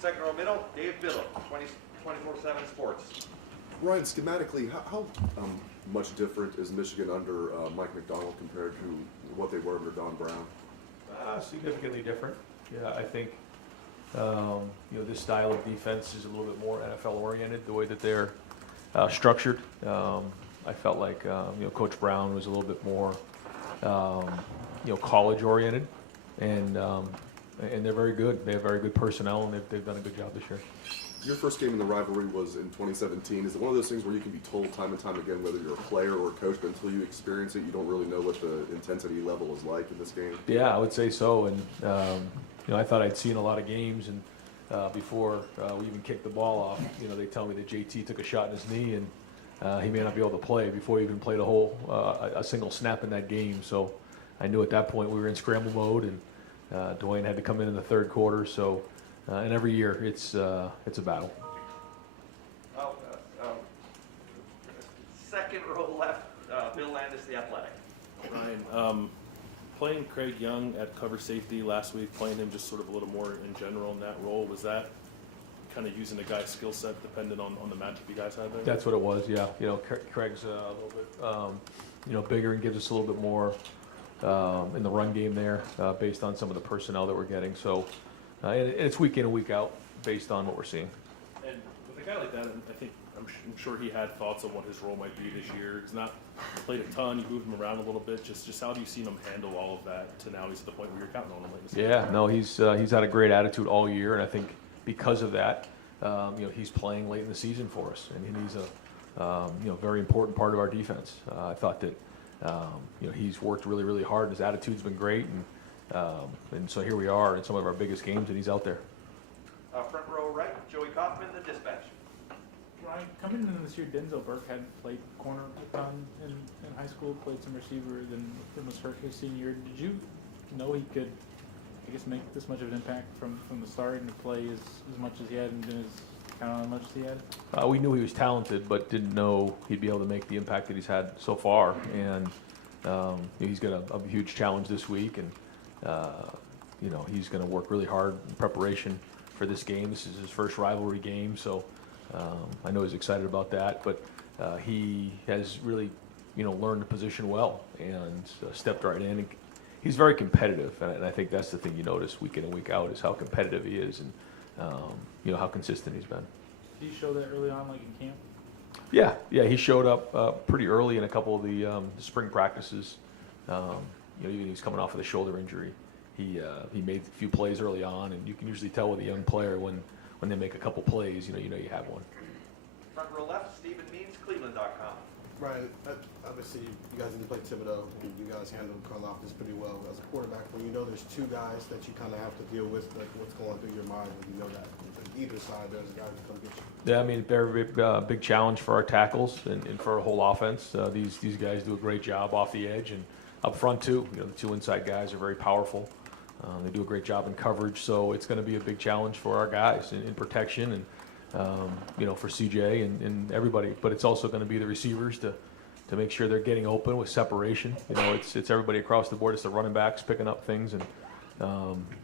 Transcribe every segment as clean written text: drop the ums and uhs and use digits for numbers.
Second row middle, Dave Biddle, 24/7 Sports. Ryan, schematically, how much different is Michigan under Mike McDonald compared to what they were under Don Brown? Significantly different. Yeah, I think this style of defense is a little bit more NFL oriented. The way that they're structured, I felt like Coach Brown was a little bit more college oriented, and they're very good. They have very good personnel, and they've done a good job this year. Your first game in the rivalry was in 2017. Is it one of those things where you can be told time and time again, whether you're a player or a coach, but until you experience it, you don't really know what the intensity level is like in this game? Yeah, I would say so. And I thought I'd seen a lot of games, and before we even kicked the ball off, they tell me that JT took a shot in his knee, and he may not be able to play before he even played a single snap in that game. So I knew at that point we were in scramble mode, and Dwayne had to come in the third quarter. So. And every year it's a battle. Second row left, Bill Landis, The Athletic. Ryan, playing Craig Young at cover safety last week, playing him just sort of a little more in general in that role, was that kind of using the guy's skill set dependent on the matchup you guys had there? That's what it was, yeah. Craig's a little bit bigger and gives us a little bit more in the run game there based on some of the personnel that we're getting. So. And it's week in and week out based on what we're seeing. And with a guy like that, I'm sure he had thoughts on what his role might be this year. He's not played a ton. You moved him around a little bit. Just how do you see him handle all of that to now he's at the point where you're counting on him late in the season? Yeah, no, he's had a great attitude all year, and I think because of that, he's playing late in the season for us, and he's a very important part of our defense. I thought that he's worked really, really hard. His attitude's been great, and so here we are in some of our biggest games, and he's out there. Front row right, Joey Kaufman, The Dispatch. Ryan, coming into this year, Denzel Burke had played corner a ton in high school, played some receiver, then was hurt his senior year. Did you know he could, make this much of an impact from the start and to play as much as he had and count on as much as he had? We knew he was talented, but didn't know he'd be able to make the impact that he's had so far. And he's got a huge challenge this week, and he's going to work really hard in preparation for this game. This is his first rivalry game, so I know he's excited about that. But he has really, learned the position well and stepped right in. And he's very competitive, and I think that's the thing you notice week in and week out is how competitive he is, and how consistent he's been. Did he show that early on, like in camp? Yeah, he showed up pretty early in a couple of the spring practices. Even he's coming off of the shoulder injury. He made a few plays early on, and you can usually tell with a young player when they make a couple plays, you have one. Front row left, Stephen Means, Cleveland.com. Ryan, obviously you guys didn't play Thibodeau, and you guys handled Karlaftis pretty well. As a quarterback, when you know there's two guys that you kind of have to deal with, like what's going through your mind when you know that either side there's a guy who come get you? Yeah, very big challenge for our tackles and for our whole offense. These guys do a great job off the edge and up front too. The two inside guys are very powerful. They do a great job in coverage, so it's going to be a big challenge for our guys in protection and for CJ and everybody. But it's also going to be the receivers to make sure they're getting open with separation. It's everybody across the board. It's the running backs picking up things, and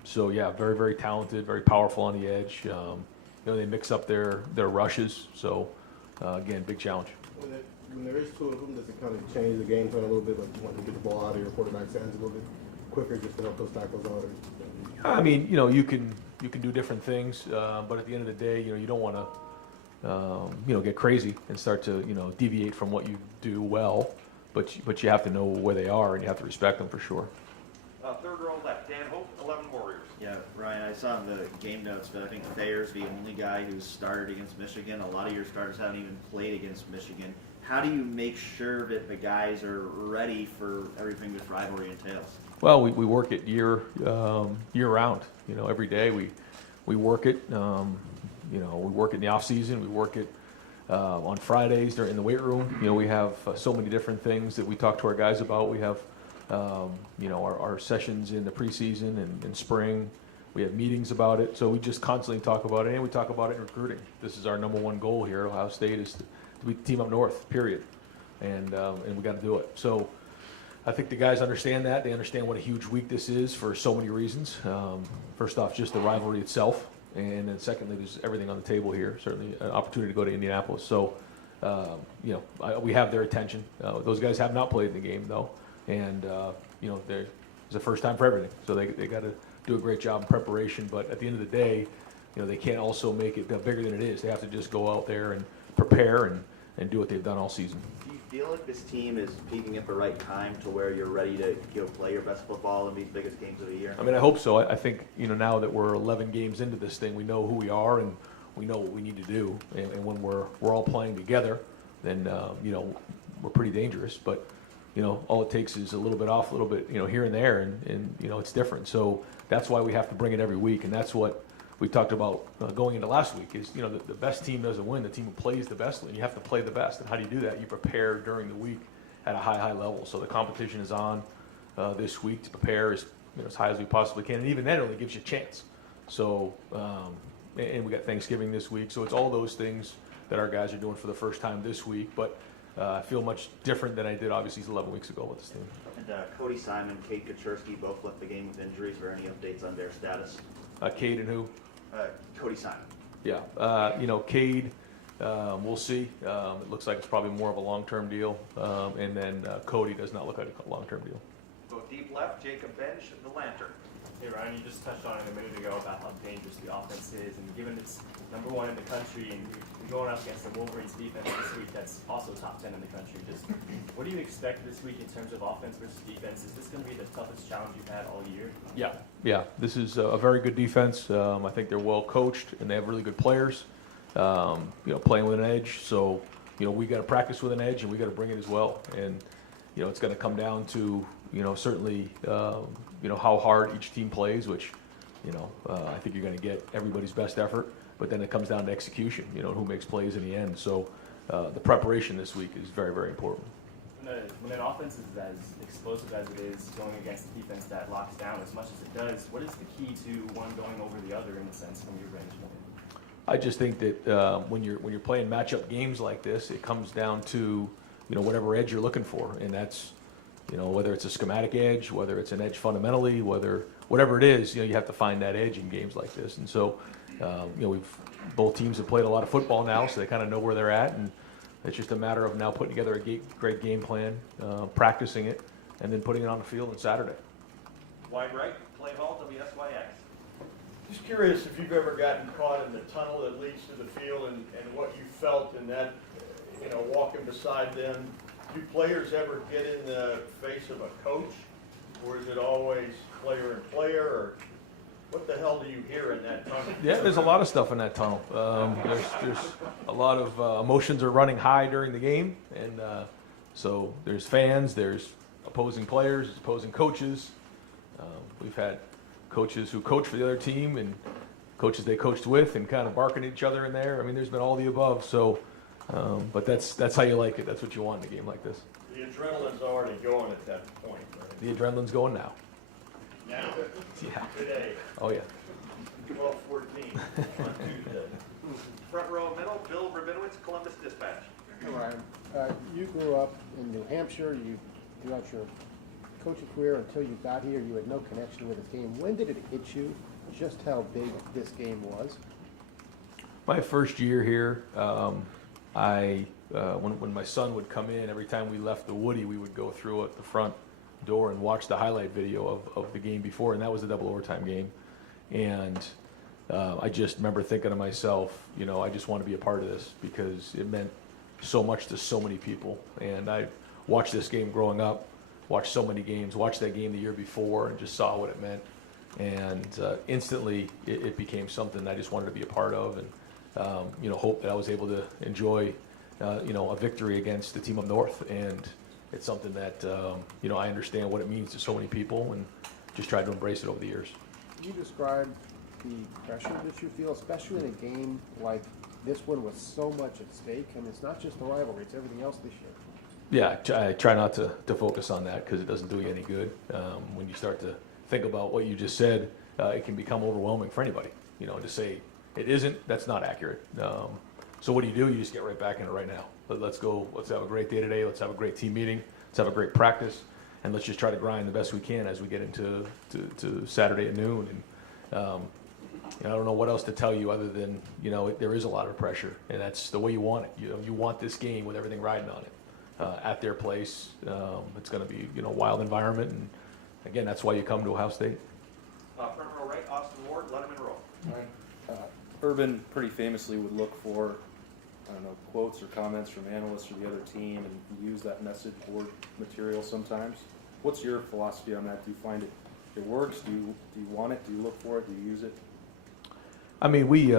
so yeah, very, very talented, very powerful on the edge. They mix up their rushes, so again, big challenge. When there is two of them, does it kind of change the game plan a little bit, like you want to get the ball out of your quarterback's hands a little bit quicker just to help those tackles out? I mean, you can do different things, but at the end of the day, you don't want to, get crazy and start to, deviate from what you do well, but you have to know where they are and you have to respect them for sure. Third row left, Dan Hope, 11 Warriors. Yeah, Ryan, I saw in the game notes, but I think Thayer's the only guy who's started against Michigan. A lot of your starters haven't even played against Michigan. How do you make sure that the guys are ready for everything this rivalry entails? Well, we work it year round. Every day we work it. We work it in the off season. We work it on Fridays. They're in the weight room. We have so many different things that we talk to our guys about. We have our sessions in the preseason and in spring. We have meetings about it. So we just constantly talk about it, and we talk about it in recruiting. This is our number one goal here at Ohio State is to beat the team up north, period. And we got to do it. So I think the guys understand that. They understand what a huge week this is for so many reasons. First off, just the rivalry itself, And then secondly, there's everything on the table here, certainly an opportunity to go to Indianapolis. So, we have their attention. Those guys have not played in the game, though. And, it's the first time for everything. So they got to do a great job in preparation. But at the end of the day, they can't also make it bigger than it is. They have to just go out there and prepare and do what they've done all season. Do you feel like this team is peaking at the right time to where you're ready to go play your best football in these biggest games of the year? I mean, I hope so. I think, now that we're 11 games into this thing, we know who we are and we know what we need to do. And when we're all playing together, then, we're pretty dangerous. But, all it takes is a little bit off, a little bit, here and there, and it's different. So that's why we have to bring it every week. And that's what we talked about going into last week is, the best team doesn't win, the team who plays the best win. You have to play the best. And how do you do that? You prepare during the week at a high level. So the competition is on this week to prepare as high as we possibly can. And even then, it only gives you a chance. So, and we got Thanksgiving this week. So it's all those things that our guys are doing for the first time this week. But I feel much different than I did, obviously, 11 weeks ago with this team. And Cody Simon, Kate Kaczorski both left the game with injuries. Are there any updates on their status? Cade and who? Cody Simon. Yeah, Cade, we'll see. It looks like it's probably more of a long-term deal. And then Cody does not look like a long-term deal. Go deep left, Jacob Bench, the Lantern. Hey Ryan, you just touched on it a minute ago about how dangerous the offense is, and given it's number 1 in the country, and you're going up against the Wolverines defense this week that's also top 10 in the country, just what do you expect this week in terms of offense versus defense? Is this going to be the toughest challenge you've had all year? Yeah. This is a very good defense. I think they're well coached and they have really good players. Playing with an edge. So, we got to practice with an edge and we got to bring it as well. And it's going to come down to certainly how hard each team plays, which I think you're going to get everybody's best effort. But then it comes down to execution. Who makes plays in the end. So the preparation this week is very, very important. When an offense is as explosive as it is, going against a defense that locks down as much as it does, what is the key to one going over the other in a sense from your vantage point? I just think that when you're playing matchup games like this, it comes down to whatever edge you're looking for, and that's whether it's a schematic edge, whether it's an edge fundamentally, whatever it is, you have to find that edge in games like this. And so both teams have played a lot of football now, so they kind of know where they're at, and it's just a matter of now putting together a great game plan, practicing it, and then putting it on the field on Saturday. Wide right, play ball, WSYX. Just curious if you've ever gotten caught in the tunnel that leads to the field and what you felt in that, walking beside them. Do players ever get in the face of a coach, or is it always player and player, or what the hell do you hear in that tunnel? Yeah, there's a lot of stuff in that tunnel. There's a lot of emotions are running high during the game, and so there's fans, there's opposing players, opposing coaches. We've had coaches who coach for the other team and coaches they coached with and kind of barking at each other in there. I mean, there's been all the above. So, but that's how you like it. That's what you want in a game like this. The adrenaline's already going at that point, right? The adrenaline's going now. Now, Yeah. today, Oh yeah. 12:14 on Tuesday. Front row middle, Bill Rabinowitz, Columbus Dispatch. Hey, Ryan, you grew up in New Hampshire. Throughout your coaching career until you got here, you had no connection with this game. When did it hit you just how big this game was? My first year here, when my son would come in, every time we left the Woody, we would go through at the front door and watch the highlight video of the game before, and that was a double overtime game. And I just remember thinking to myself, I just want to be a part of this because it meant so much to so many people. And I watched this game growing up, watched so many games, watched that game the year before, and just saw what it meant. And instantly, it became something I just wanted to be a part of, and hope that I was able to enjoy, a victory against the team up north. And it's something that I understand what it means to so many people, and just tried to embrace it over the years. Can you describe the pressure that you feel, especially in a game like this one with so much at stake? And it's not just the rivalry; it's everything else this year. Yeah, I try not to focus on that because it doesn't do you any good. When you start to think about what you just said, it can become overwhelming for anybody. To say it isn't, that's not accurate. So what do? You just get right back in it right now. Let's go. Let's have a great day today. Let's have a great team meeting. Let's have a great practice, and let's just try to grind the best we can as we get into Saturday at noon. And I don't know what else to tell you other than, there is a lot of pressure, and that's the way you want it. You want this game with everything riding on it at their place. It's going to be, wild environment, and again, that's why you come to Ohio State. Front row right, Austin Ward, Letterman roll. Urban pretty famously would look for, quotes or comments from analysts or the other team and use that message board material sometimes. What's your philosophy on that? Do you find it works? Do you want it? Do you look for it? Do you use it? I mean, we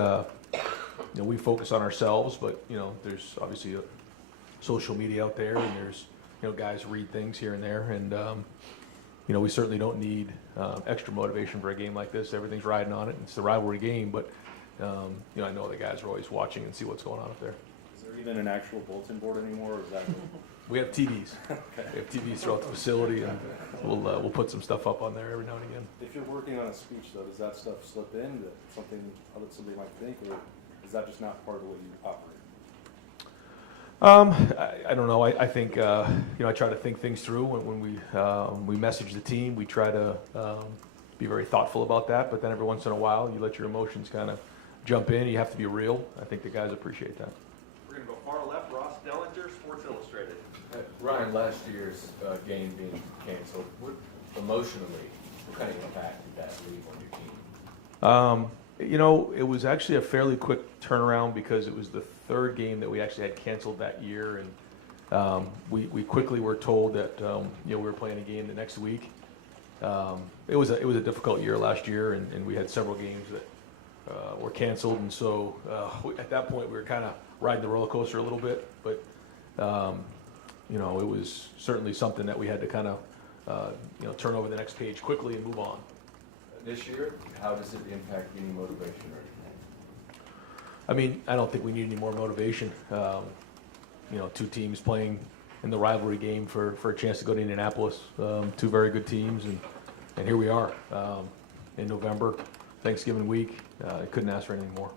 focus on ourselves, but, there's obviously a social media out there, and there's, guys read things here and there, and, we certainly don't need extra motivation for a game like this. Everything's riding on it. It's the rivalry game, but I know the guys are always watching and see what's going on up there. Is there even an actual bulletin board anymore, or is that? We have TVs. Okay. We have TVs throughout the facility, and we'll put some stuff up on there every now and again. If you're working on a speech, though, does that stuff slip in that something other somebody might think, or is that just not part of the way you operate? I don't know. I think I try to think things through when we message the team. We try to be very thoughtful about that. But then every once in a while, you let your emotions kind of jump in. You have to be real. I think the guys appreciate that. We're going to go far left, Ross Dellinger, Sports Illustrated. Ryan, last year's game being canceled, emotionally, what kind of impact did that leave on your team? It was actually a fairly quick turnaround because it was the third game that we actually had canceled that year, and we quickly were told that we were playing a game the next week. It was a difficult year last year, and we had several games that were canceled, and so at that point we were kind of riding the roller coaster a little bit, but it was certainly something that we had to kind of turn over the next page quickly and move on. This year, how does it impact any motivation or anything? I mean, I don't think we need any more motivation. Two teams playing in the rivalry game for a chance to go to Indianapolis. Two very good teams, and here we are in November, Thanksgiving week. I couldn't ask for anything more.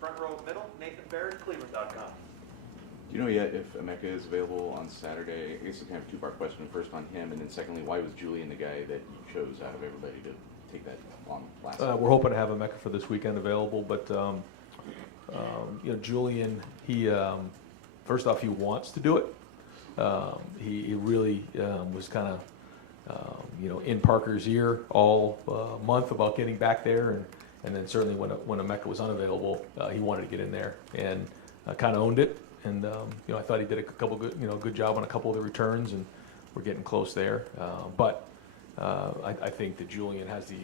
Front row middle, Nathan Barrett, Cleveland.com. Do you know yet if Emeka is available on Saturday? I guess it's kind of a two-part question. First on him, and then secondly, why was Julian the guy that you chose out of everybody to take that on last night? We're hoping to have Emeka for this weekend available, but Julian, he first off, he wants to do it. He really was kind of in Parker's ear all month about getting back there, and then certainly when Emeka was unavailable, he wanted to get in there and kind of owned it. And I thought he did a couple good job on a couple of the returns, and we're getting close there. But I think that Julian has the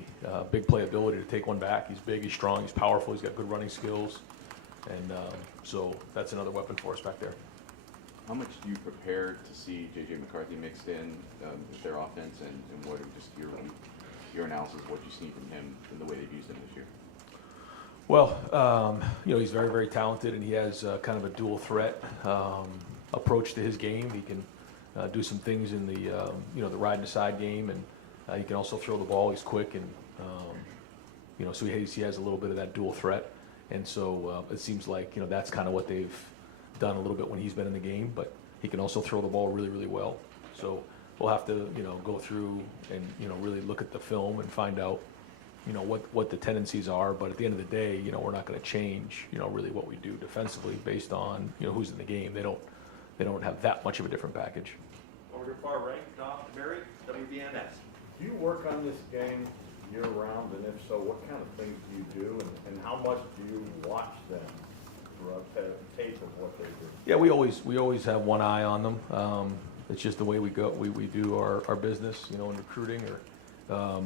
big playability to take one back. He's big, he's strong, he's powerful, he's got good running skills, and so that's another weapon for us back there. How much do you prepare to see J.J. McCarthy mixed in with their offense, and what are just your analysis of what you've seen from him and the way they've used him this year? Well, he's very, very talented, and he has kind of a dual threat approach to his game. He can do some things in the ride and side game, and he can also throw the ball. He's quick, and so he has a little bit of that dual threat. And so it seems like that's kind of what they've done a little bit when he's been in the game. But he can also throw the ball really, really well. So we'll have to go through and really look at the film and find out what the tendencies are. But at the end of the day, we're not going to change really what we do defensively based on who's in the game. They don't have that much of a different package. Over to far right, Dom DeBerry, WBNS. Do you work on this game year-round, and if so, what kind of things do you do, and how much do you watch them for a tape of what they do? Yeah, we always have one eye on them. It's just the way we go. We do our business, in recruiting or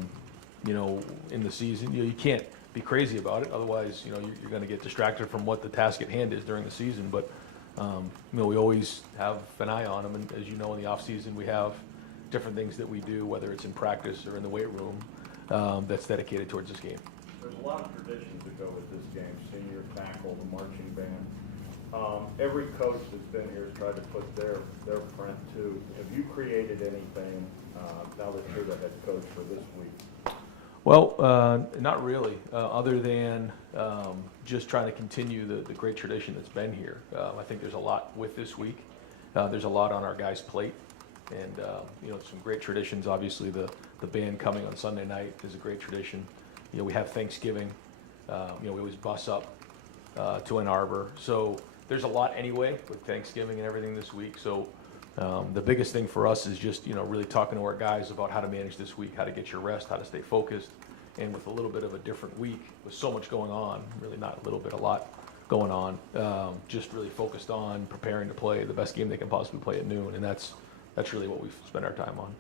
in the season. You can't be crazy about it, otherwise you're going to get distracted from what the task at hand is during the season. But we always have an eye on them, and as you know, in the off season we have different things that we do, whether it's in practice or in the weight room, that's dedicated towards this game. There's a lot of traditions that go with this game: senior tackle, the marching band. Every coach that's been here has tried to put their print too. Have you created anything now that you're the head coach for this week? Well, not really, other than just trying to continue the great tradition that's been here. I think there's a lot with this week. There's a lot on our guys' plate, and some great traditions. Obviously, the band coming on Sunday night is a great tradition. We have Thanksgiving We always bus up to Ann Arbor. So there's a lot anyway with Thanksgiving and everything this week. So the biggest thing for us is just, really talking to our guys about how to manage this week, how to get your rest, how to stay focused. And with a little bit of a different week, with so much going on, really not a little bit, a lot going on, just really focused on preparing to play the best game they can possibly play at noon. And that's really what we've spent our time on.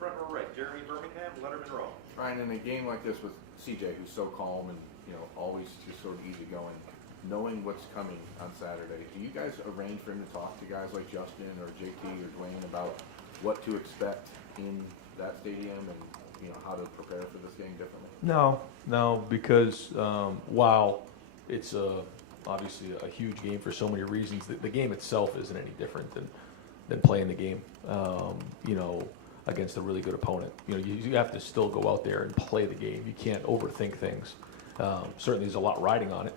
Front row right, Jeremy Birmingham, Letterman Rowe. Ryan, in a game like this with CJ, who's so calm and always just sort of easygoing, knowing what's coming on Saturday, do you guys arrange for him to talk to guys like Justin or JT or Dwayne about what to expect in that stadium and how to prepare for this game differently? No, because while it's obviously a huge game for so many reasons, the game itself isn't any different than playing the game. Against a really good opponent. You have to still go out there and play the game. You can't overthink things. Certainly there's a lot riding on it.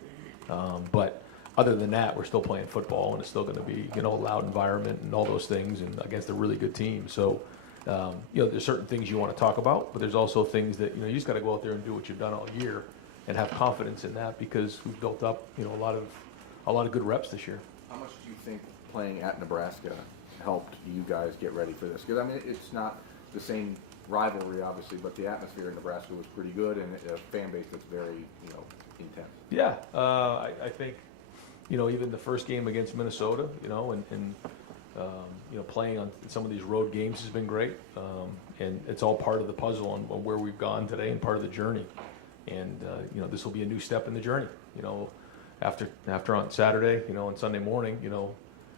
But other than that, we're still playing football, and it's still going to be, a loud environment and all those things, and against a really good team. So, there's certain things you want to talk about, but there's also things that, you just got to go out there and do what you've done all year and have confidence in that, because we've built up, a lot of good reps this year. How much do you think playing at Nebraska helped you guys get ready for this? Because, it's not the same rivalry, obviously, but the atmosphere in Nebraska was pretty good, and a fan base that's very, intense. Yeah, I think, even the first game against Minnesota, and playing on some of these road games has been great, and it's all part of the puzzle on where we've gone today and part of the journey. And this will be a new step in the journey. After on Saturday, on Sunday morning,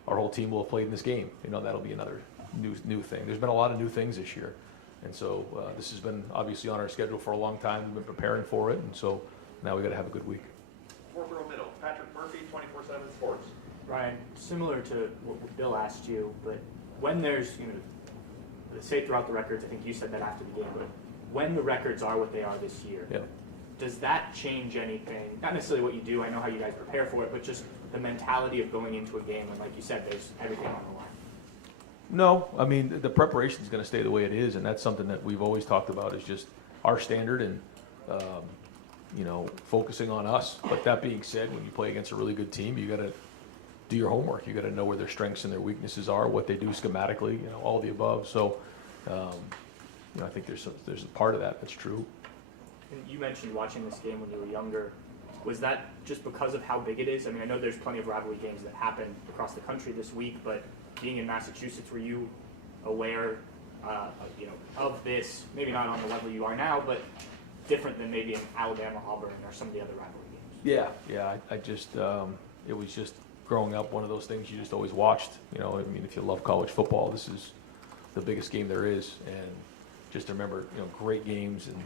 our whole team will have played in this game. That'll be another new thing. There's been a lot of new things this year, and so this has been obviously on our schedule for a long time. We've been preparing for it, and so now we got to have a good week. Fourth row middle, Patrick Murphy, 24/7 Sports. Ryan, similar to what Bill asked you, but when there's, say throughout the records, I think you said that after the game, but when the records are what they are this year, yeah. Does that change anything? Not necessarily what you do, I know how you guys prepare for it, but just the mentality of going into a game when, like you said, there's everything on the line. No, the preparation is going to stay the way it is, and that's something that we've always talked about, is just our standard and, focusing on us. But that being said, when you play against a really good team, you got to do your homework. You got to know where their strengths and their weaknesses are, what they do schematically, all of the above. So, I think there's a part of that that's true. And you mentioned watching this game when you were younger. Was that just because of how big it is? I know there's plenty of rivalry games that happen across the country this week, but being in Massachusetts, were you aware, of this? Maybe not on the level you are now, but different than maybe in Alabama, Auburn, or some of the other rivalry games. Yeah. I just it was just growing up one of those things you just always watched. If you love college football, this is the biggest game there is, and just to remember, great games and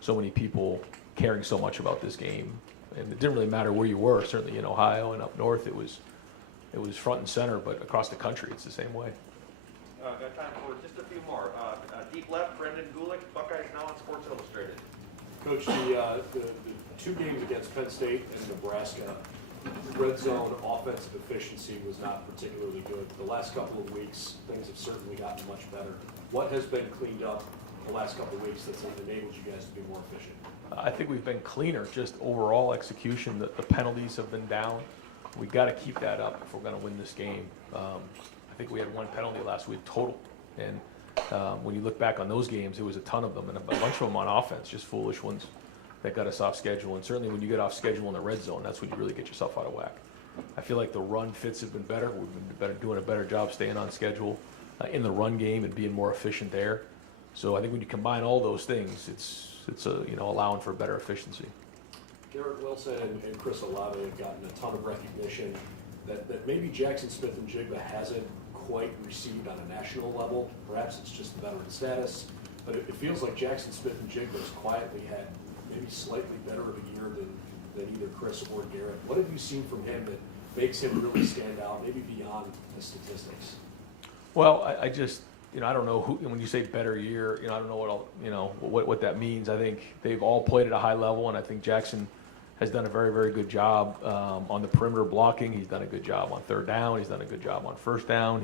so many people caring so much about this game. And it didn't really matter where you were. Certainly in Ohio and up north, it was front and center. But across the country, it's the same way. Got time for just a few more. Deep left, Brendan Gulick, Buckeyes Now on Sports Illustrated. Coach, the two games against Penn State and Nebraska, red zone offensive efficiency was not particularly good. The last couple of weeks, things have certainly gotten much better. What has been cleaned up the last couple of weeks that's enabled you guys to be more efficient? I think we've been cleaner, just overall execution. The penalties have been down. We got to keep that up if we're going to win this game. I think we had one penalty last week total, and when you look back on those games, it was a ton of them, and a bunch of them on offense, just foolish ones that got us off schedule. And certainly when you get off schedule in the red zone, that's when you really get yourself out of whack. I feel like the run fits have been better. We've been doing a better job staying on schedule in the run game and being more efficient there. So I think when you combine all those things, it's allowing for better efficiency. Garrett Wilson and Chris Alaba have gotten a ton of recognition that maybe Jackson Smith-Njigba hasn't quite received on a national level. Perhaps it's just the veteran status, but it feels like Jackson Smith-Njigba has quietly had maybe slightly better of a year than either Chris or Garrett. What have you seen from him that makes him really stand out, maybe beyond the statistics? Well, I just, I don't know who, when you say better year, I don't know what that means. I think they've all played at a high level, and I think Jackson has done a very, very good job on the perimeter blocking. He's done a good job on third down. He's done a good job on first down.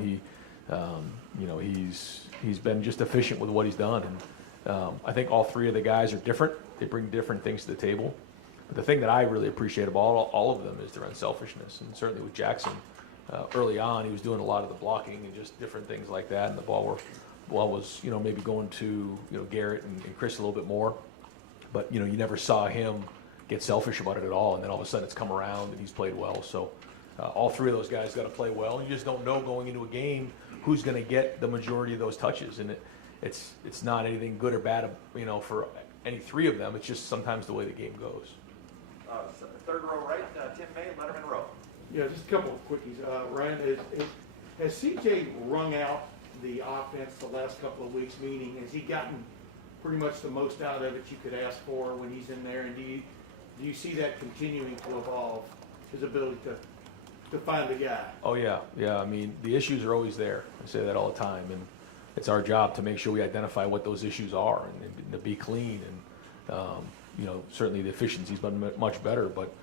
He's been just efficient with what he's done. And I think all three of the guys are different. They bring different things to the table. But the thing that I really appreciate about all of them is their unselfishness. And certainly with Jackson, early on, he was doing a lot of the blocking and just different things like that. And the ball was, maybe going to, Garrett and Chris a little bit more. But, you never saw him get selfish about it at all. And then all of a sudden it's come around and he's played well. So all three of those guys got to play well. You just don't know going into a game who's going to get the majority of those touches. And it's not anything good or bad, for any three of them. It's just sometimes the way the game goes. Third row right, Tim May, Letterman row. Yeah, just a couple of quickies. Ryan, has CJ wrung out the offense the last couple of weeks, meaning has he gotten pretty much the most out of it you could ask for when he's in there? And do you see that continuing to evolve, his ability to find the guy? Oh, yeah. I mean, the issues are always there. I say that all the time. And it's our job to make sure we identify what those issues are and to be clean. And, certainly the efficiency's been much better, but,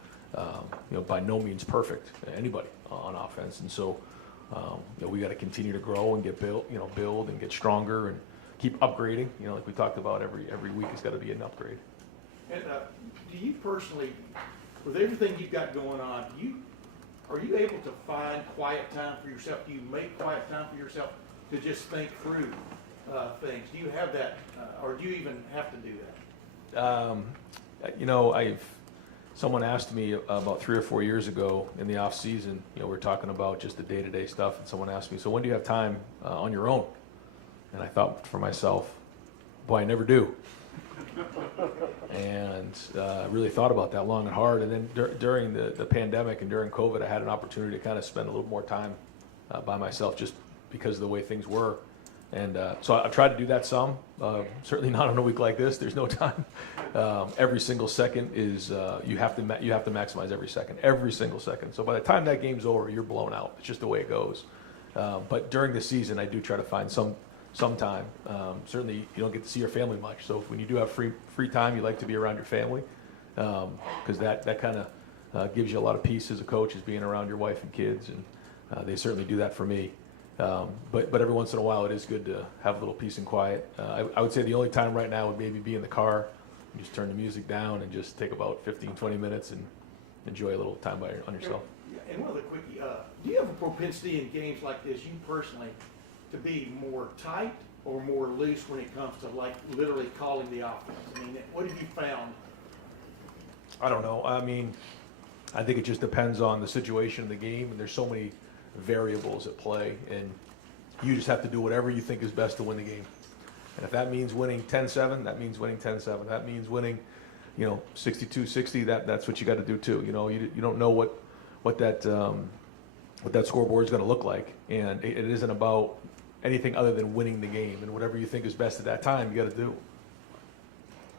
by no means perfect, anybody on offense. And so, we got to continue to grow and get build and get stronger and keep upgrading. Like we talked about, every week has got to be an upgrade. And do you personally, with everything you've got going on, are you able to find quiet time for yourself? Do you make quiet time for yourself to just think through things? Do you have that, or do you even have to do that? Someone asked me about 3 or 4 years ago in the off season, we were talking about just the day-to-day stuff, and someone asked me, so when do you have time on your own? And I thought for myself, boy, I never do. And really thought about that long and hard. And then during the pandemic and during COVID, I had an opportunity to kind of spend a little more time by myself just because of the way things were. And so I tried to do that some. Certainly not on a week like this. There's no time. Every single second is you have to maximize every single second. So by the time that game's over, you're blown out. It's just the way it goes. But during the season, I do try to find some time. Certainly, you don't get to see your family much. So when you do have free time, you like to be around your family because that kind of gives you a lot of peace as a coach, is being around your wife and kids, and they certainly do that for me. But every once in a while, it is good to have a little peace and quiet. I would say the only time right now would maybe be in the car. You just turn the music down and just take about 15, 20 minutes and enjoy a little time on yourself. And one other quickie, do you have a propensity in games like this, you personally, to be more tight or more loose when it comes to like literally calling the offense? I mean, what have you found? I don't know. I mean, I think it just depends on the situation of the game, and there's so many variables at play, and you just have to do whatever you think is best to win the game. And if that means winning 10-7, that means winning 10-7. That means winning, 62-60. That's what you got to do too. You don't know what that scoreboard is going to look like, and it isn't about anything other than winning the game. And whatever you think is best at that time, you got to do.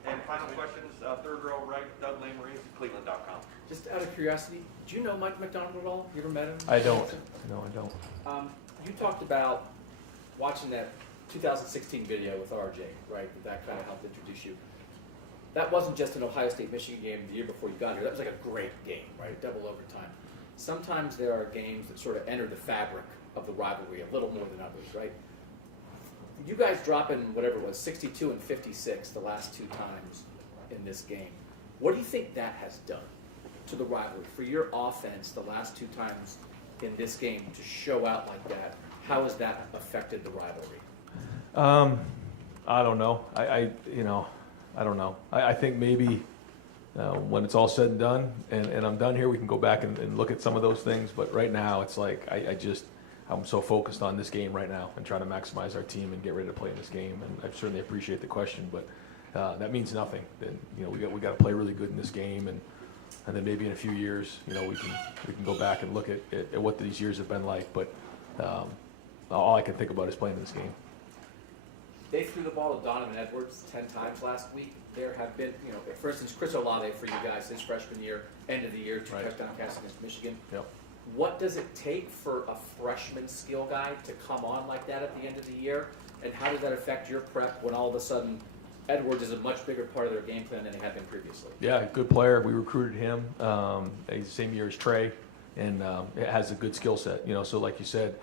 And final questions, third row right, Doug Lamery, Cleveland.com. Just out of curiosity, do you know Mike McDonald at all? You ever met him? I don't. No, I don't. You talked about watching that 2016 video with RJ, right? That kind of helped introduce you. That wasn't just an Ohio State-Michigan game the year before you got here. That was like a great game, right? Double overtime. Sometimes there are games that sort of enter the fabric of the rivalry a little more than others, right? You guys dropping whatever it was, 62 and 56 the last 2 times in this game. What do you think that has done to the rivalry for your offense the last 2 times in this game to show out like that? How has that affected the rivalry? I don't know. I don't know. I think maybe when it's all said and done, and I'm done here, we can go back and look at some of those things. But right now, it's like I'm so focused on this game right now and trying to maximize our team and get ready to play in this game. And I certainly appreciate the question, but that means nothing. Then we got to play really good in this game, and then maybe in a few years, we can go back and look at what these years have been like. But all I can think about is playing this game. They threw the ball to Donovan Edwards 10 times last week. There have been, for instance, Chris Olave for you guys his freshman year, end of the year, 2 touchdown passes against Michigan. Yep. What does it take for a freshman skill guy to come on like that at the end of the year? And how does that affect your prep when all of a sudden Edwards is a much bigger part of their game plan than they had been previously? Yeah, good player. We recruited him. He's the same year as Trey, and has a good skill set. So like you said,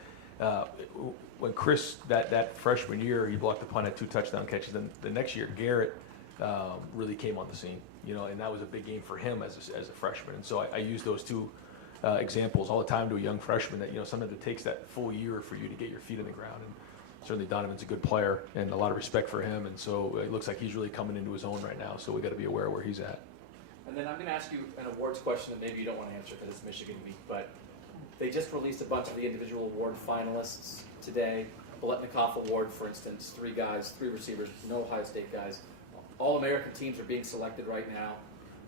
when Chris that freshman year, he blocked the punt, had 2 touchdown catches. Then the next year, Garrett really came on the scene, and that was a big game for him as a freshman. And so I use those two examples all the time to a young freshman that, sometimes it takes that full year for you to get your feet in the ground. And certainly Donovan's a good player and a lot of respect for him. And so it looks like he's really coming into his own right now. So we got to be aware of where he's at. And then I'm going to ask you an awards question that maybe you don't want to answer because it's Michigan week, but they just released a bunch of the individual award finalists today. Biletnikoff Award, for instance, 3 guys, 3 receivers, no Ohio State guys. All American teams are being selected right now.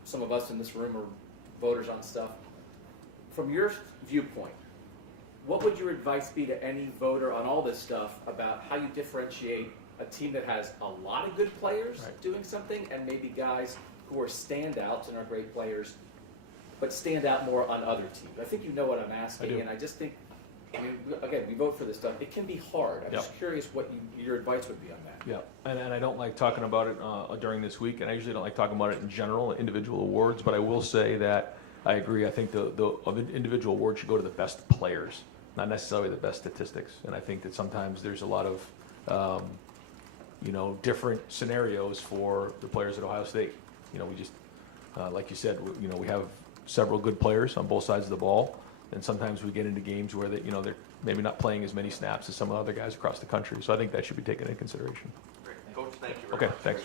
Some of us in this room are voters on stuff. From your viewpoint, what would your advice be to any voter on all this stuff about how you differentiate a team that has a lot of good players doing something and maybe guys who are standouts and are great players, but stand out more on other teams? I think you know what I'm asking, and I just think, again, we vote for this stuff. It can be hard. I'm just curious what your advice would be on that. Yeah, and I don't like talking about it during this week, and I usually don't like talking about it in general, individual awards, but I will say that I agree. I think the individual award should go to the best players, not necessarily the best statistics. And I think that sometimes there's a lot of, different scenarios for the players at Ohio State. We just, like you said, we have several good players on both sides of the ball. And sometimes we get into games where they're maybe not playing as many snaps as some of the other guys across the country. So I think that should be taken into consideration. Great. Coach, thank you very Okay, much. thanks.